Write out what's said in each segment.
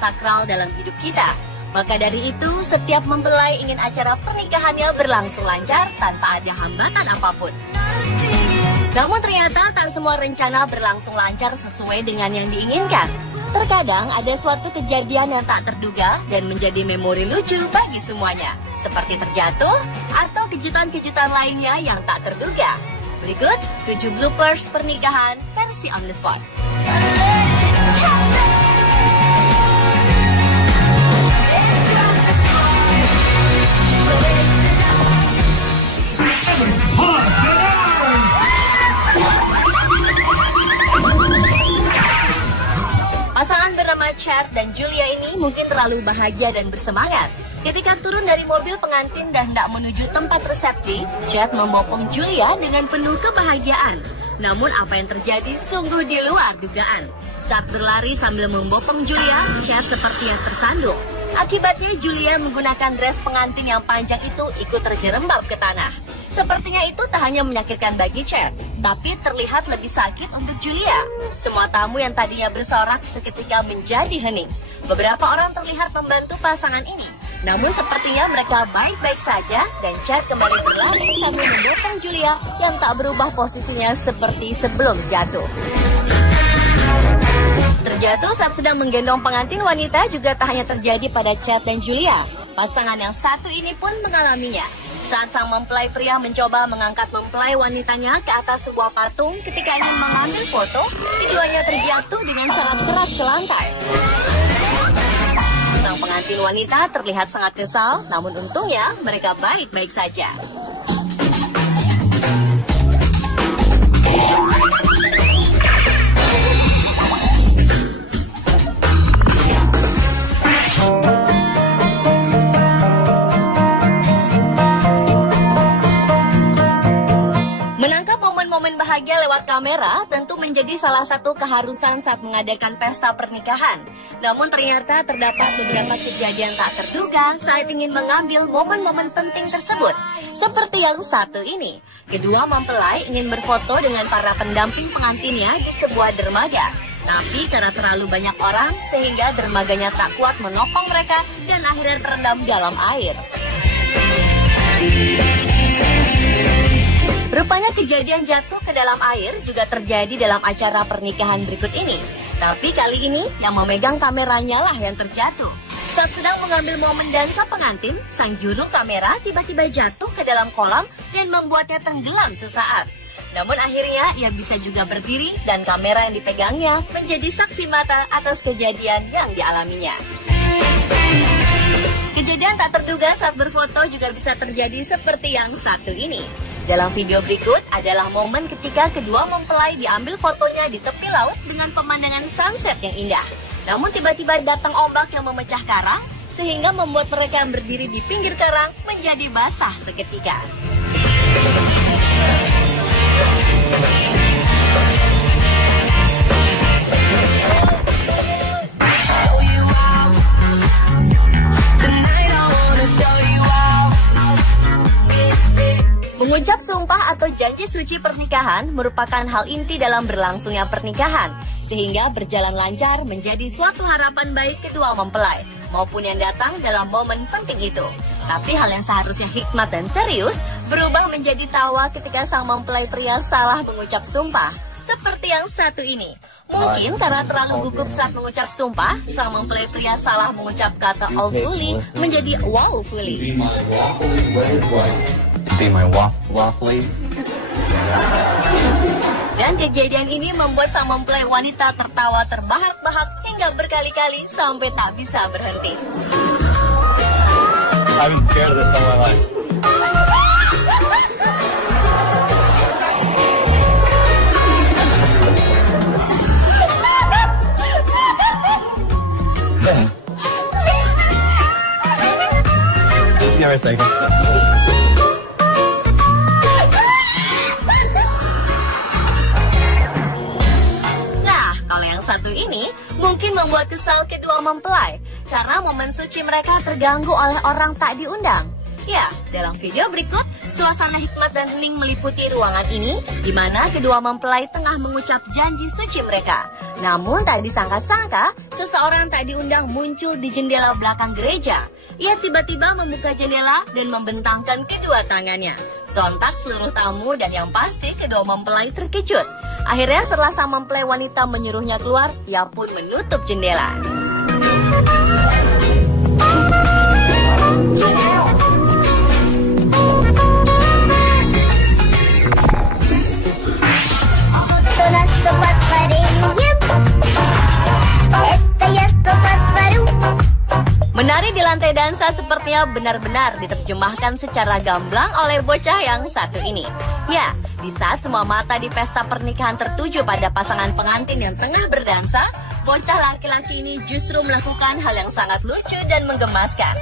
sakral dalam hidup kita. Maka dari itu, setiap mempelai ingin acara pernikahannya berlangsung lancar tanpa ada hambatan apapun. Namun ternyata tak semua rencana berlangsung lancar sesuai dengan yang diinginkan. Terkadang ada suatu kejadian yang tak terduga dan menjadi memori lucu bagi semuanya. Seperti terjatuh atau kejutan-kejutan lainnya yang tak terduga. Berikut 7 bloopers pernikahan versi on the spot. Pasangan bernama Chad dan Julia ini mungkin terlalu bahagia dan bersemangat. Ketika turun dari mobil pengantin dan hendak menuju tempat resepsi, Chad membopong Julia dengan penuh kebahagiaan. Namun apa yang terjadi sungguh di luar dugaan. Saat berlari sambil membopong Julia, Chad sepertinya tersandung. Akibatnya Julia menggunakan dress pengantin yang panjang itu ikut terjerembab ke tanah. Sepertinya itu tak hanya menyakitkan bagi Chad, tapi terlihat lebih sakit untuk Julia. Semua tamu yang tadinya bersorak seketika menjadi hening. Beberapa orang terlihat membantu pasangan ini. Namun sepertinya mereka baik-baik saja dan Chad kembali berlari sambil mendorong Julia yang tak berubah posisinya seperti sebelum jatuh. Terjatuh saat sedang menggendong pengantin wanita juga tak hanya terjadi pada Chad dan Julia. Pasangan yang satu ini pun mengalaminya. Saat sang mempelai pria mencoba mengangkat mempelai wanitanya ke atas sebuah patung ketika ingin mengambil foto, keduanya terjatuh dengan sangat keras ke lantai. Sang pengantin wanita terlihat sangat kesal, namun untungnya mereka baik-baik saja. Bahagia lewat kamera tentu menjadi salah satu keharusan saat mengadakan pesta pernikahan. Namun ternyata terdapat beberapa kejadian tak terduga saat ingin mengambil momen-momen penting tersebut. Seperti yang satu ini, kedua mempelai ingin berfoto dengan para pendamping pengantinnya di sebuah dermaga. Tapi karena terlalu banyak orang sehingga dermaganya tak kuat menopang mereka dan akhirnya terendam dalam air. Rupanya kejadian jatuh ke dalam air juga terjadi dalam acara pernikahan berikut ini. Tapi kali ini yang memegang kameranya lah yang terjatuh. Saat sedang mengambil momen dansa pengantin, sang juru kamera tiba-tiba jatuh ke dalam kolam dan membuatnya tenggelam sesaat. Namun akhirnya ia bisa juga berdiri dan kamera yang dipegangnya menjadi saksi mata atas kejadian yang dialaminya. Kejadian tak terduga saat berfoto juga bisa terjadi seperti yang satu ini. Dalam video berikut adalah momen ketika kedua mempelai diambil fotonya di tepi laut dengan pemandangan sunset yang indah. Namun tiba-tiba datang ombak yang memecah karang, sehingga membuat mereka yang berdiri di pinggir karang menjadi basah seketika. Mengucap sumpah atau janji suci pernikahan merupakan hal inti dalam berlangsungnya pernikahan, sehingga berjalan lancar menjadi suatu harapan baik kedua mempelai, maupun yang datang dalam momen penting itu. Tapi hal yang seharusnya hikmat dan serius, berubah menjadi tawa ketika sang mempelai pria salah mengucap sumpah, seperti yang satu ini. Mungkin karena terlalu gugup saat mengucap sumpah, sang mempelai pria salah mengucap kata all fully menjadi wow fully. Be my waffly. Dan kejadian ini membuat sang mempelai wanita tertawa terbahak-bahak hingga berkali-kali sampai tak bisa berhenti. I've been scared of this all my life. Give me a second. Satu ini mungkin membuat kesal kedua mempelai karena momen suci mereka terganggu oleh orang tak diundang. Ya, dalam video berikut, suasana hikmat dan hening meliputi ruangan ini, di mana kedua mempelai tengah mengucap janji suci mereka. Namun tak disangka-sangka, seseorang tak diundang muncul di jendela belakang gereja. Ia tiba-tiba membuka jendela dan membentangkan kedua tangannya. Sontak seluruh tamu dan yang pasti kedua mempelai terkejut. Akhirnya setelah sang mempelai wanita menyuruhnya keluar, ia pun menutup jendela. Menari di lantai dansa sepertinya benar-benar diterjemahkan secara gamblang oleh bocah yang satu ini. Ya, di saat semua mata di pesta pernikahan tertuju pada pasangan pengantin yang tengah berdansa, bocah laki-laki ini justru melakukan hal yang sangat lucu dan menggemaskan.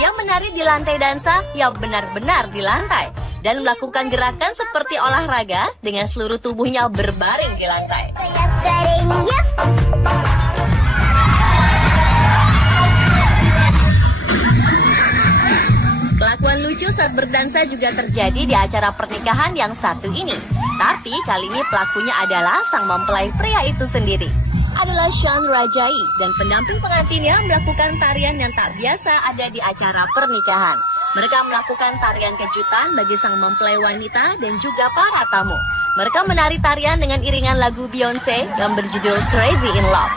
Ia menari di lantai dansa yang benar-benar di lantai dan melakukan gerakan seperti olahraga dengan seluruh tubuhnya berbaring di lantai. Kelakuan lucu saat berdansa juga terjadi di acara pernikahan yang satu ini. Tapi kali ini pelakunya adalah sang mempelai pria itu sendiri. Adalah Sean Rajai dan pendamping pengantinnya melakukan tarian yang tak biasa ada di acara pernikahan. Mereka melakukan tarian kejutan bagi sang mempelai wanita dan juga para tamu. Mereka menari tarian dengan iringan lagu Beyonce yang berjudul Crazy in Love.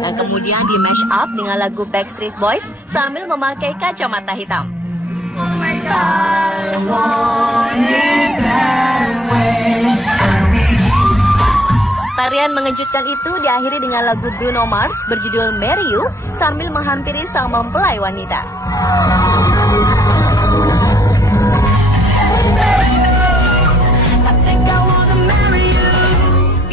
Dan kemudian di mash up dengan lagu Backstreet Boys sambil memakai kacamata hitam. Tarian mengejutkan itu diakhiri dengan lagu Bruno Mars berjudul Marry You sambil menghampiri sang mempelai wanita.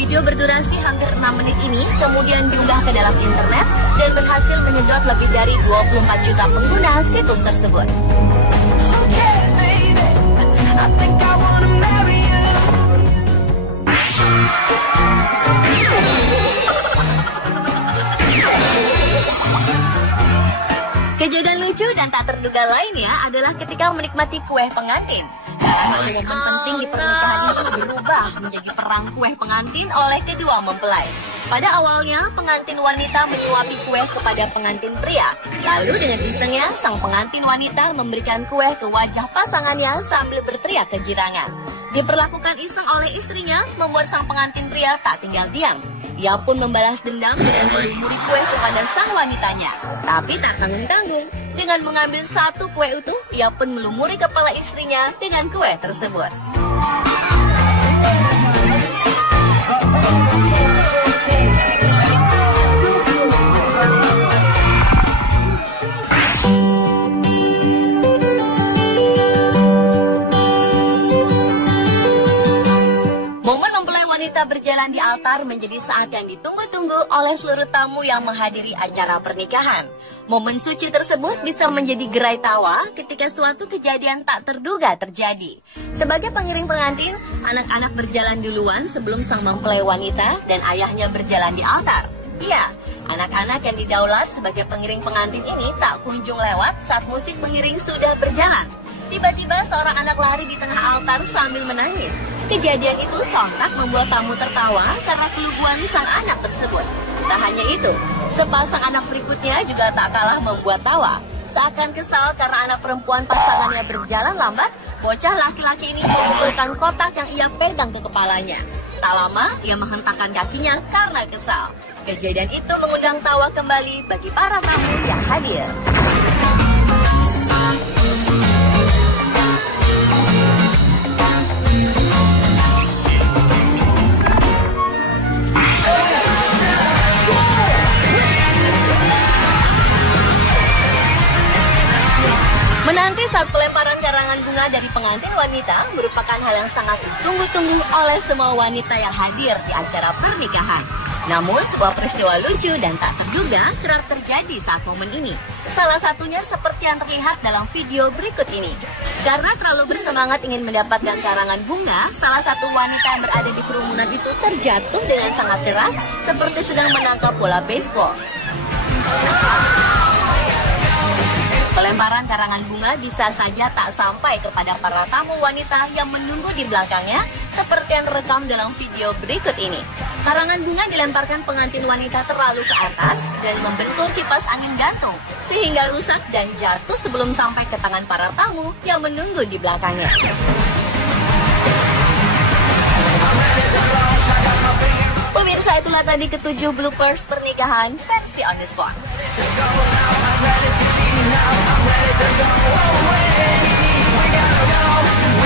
Video berdurasi hampir 6 menit ini kemudian diunggah ke dalam internet dan berhasil menyedot lebih dari 24 juta pengguna situs tersebut. Kejadian lucu dan tak terduga lainnya adalah ketika menikmati kue pengantin. Salah satu momen penting di pernikahan itu berubah menjadi perang kue pengantin oleh kedua mempelai. Pada awalnya, pengantin wanita menyuapi kue kepada pengantin pria. Lalu dengan isengnya, sang pengantin wanita memberikan kue ke wajah pasangannya sambil berteriak kegirangan. Diperlakukan iseng oleh istrinya, membuat sang pengantin pria tak tinggal diam. Ia pun membalas dendam dengan melumuri kue kepada sang wanitanya. Tapi tak tanggung-tanggung, dengan mengambil satu kue utuh, ia pun melumuri kepala istrinya dengan kue tersebut. Berjalan di altar menjadi saat yang ditunggu-tunggu oleh seluruh tamu yang menghadiri acara pernikahan. Momen suci tersebut bisa menjadi gerai tawa ketika suatu kejadian tak terduga terjadi. Sebagai pengiring pengantin, anak-anak berjalan duluan sebelum sang mempelai wanita dan ayahnya berjalan di altar. Iya, anak-anak yang didaulat sebagai pengiring pengantin ini tak kunjung lewat saat musik pengiring sudah berjalan. Tiba-tiba seorang anak lari di tengah altar sambil menangis. Kejadian itu sontak membuat tamu tertawa karena keluguan sang anak tersebut. Tak hanya itu, sepasang anak berikutnya juga tak kalah membuat tawa. Seakan kesal karena anak perempuan pasangannya berjalan lambat, bocah laki-laki ini memukulkan kotak yang ia pegang ke kepalanya. Tak lama, ia menghentakkan kakinya karena kesal. Kejadian itu mengundang tawa kembali bagi para tamu yang hadir. Menanti saat pelemparan karangan bunga dari pengantin wanita merupakan hal yang sangat ditunggu-tunggu oleh semua wanita yang hadir di acara pernikahan. Namun, sebuah peristiwa lucu dan tak terduga kerap terjadi saat momen ini. Salah satunya seperti yang terlihat dalam video berikut ini. Karena terlalu bersemangat ingin mendapatkan karangan bunga, salah satu wanita yang berada di kerumunan itu terjatuh dengan sangat keras seperti sedang menangkap bola baseball. Pelemparan karangan bunga bisa saja tak sampai kepada para tamu wanita yang menunggu di belakangnya, seperti yang terekam dalam video berikut ini. Karangan bunga dilemparkan pengantin wanita terlalu ke atas dan membentur kipas angin gantung, sehingga rusak dan jatuh sebelum sampai ke tangan para tamu yang menunggu di belakangnya. Pemirsa, itulah tadi ke-7 bloopers pernikahan versi on the spot. I'm ready to go away. We gotta go.